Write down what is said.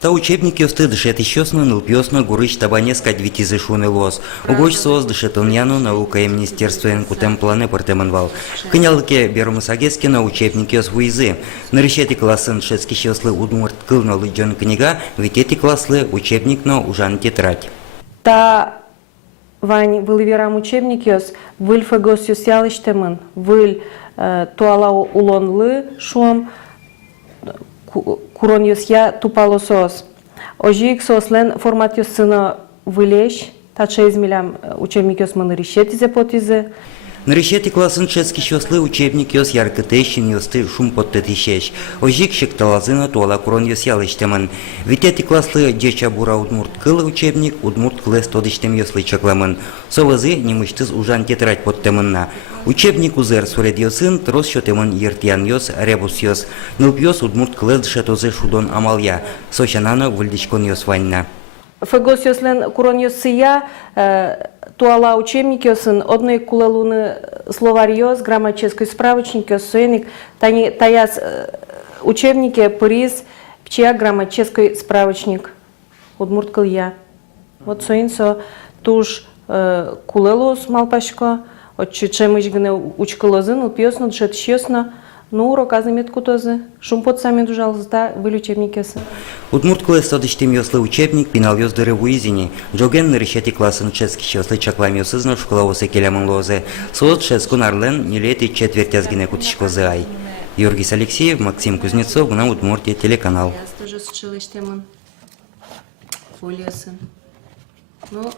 Та учебники остыдышет ищёсно, нылпёсно, гурыч табанеска двитизы шуны лос. Угоч создышет оньяну наука и министерство энкутем планы портеманвал. Кынялыке берумысагески на учебники освуизы. Нарышети классын шецки щеслы удмурт кылна лыджон книга, витети класслы учебник но ужан тетрадь. Та вань вылыверам учебникиос, выль фэгосиус ялыштемын, выль туала улонлы шуам, куроньюс я тупалосос. Ожик сослен форматиус сына вылеш, тача измилям учебникиос маны решетизе потизе. Нарышети классын шецки щеслы учебник ёс яркытещин ёсты шум подтетищеш. Ожик шекталазына туала курон ёс ялыштемын. Витети класслы деча бура удмурт кылы учебник, удмурт клэс тодыштем ёслы чакламын. Совазы немыштыз ужан тетрадь подтемынна. Учебник узер суред ёсын, трос шотемын ертиян ёс, ребус ёс. Нылп ёс удмурт клэс дышетозе шудон амаля. Сочанана выльдичкон ёс ваньна. Фэгосиуслен куроньюс сыя, туала учебникиосын, одной кулалуны словарьёс, грамматический справочник, ёсойник, таяс учебники приз, пчия грамматический справочник. Удмурт кылья. Вот соинсо туш кулелус малпашко, от чемыч гне учкалозын, упьёсно, дышетщёсно, ну, уроказы меткутозы, шум под сами дужалзда, выль учебникесы. Удмурт клэс тодыштем ёслы учебник пинал ёс дыры вуизини. Джоген нарышети классын шецки щеслы чаклам ёсызна школовосы келямын лозы. Соот шецкун арлен нелети четверть язгине кутышкозы ай. Юргис Алексеев, Максим Кузнецов, на Удмуртия телеканал. Я тоже с училищем фолиосын. Ну,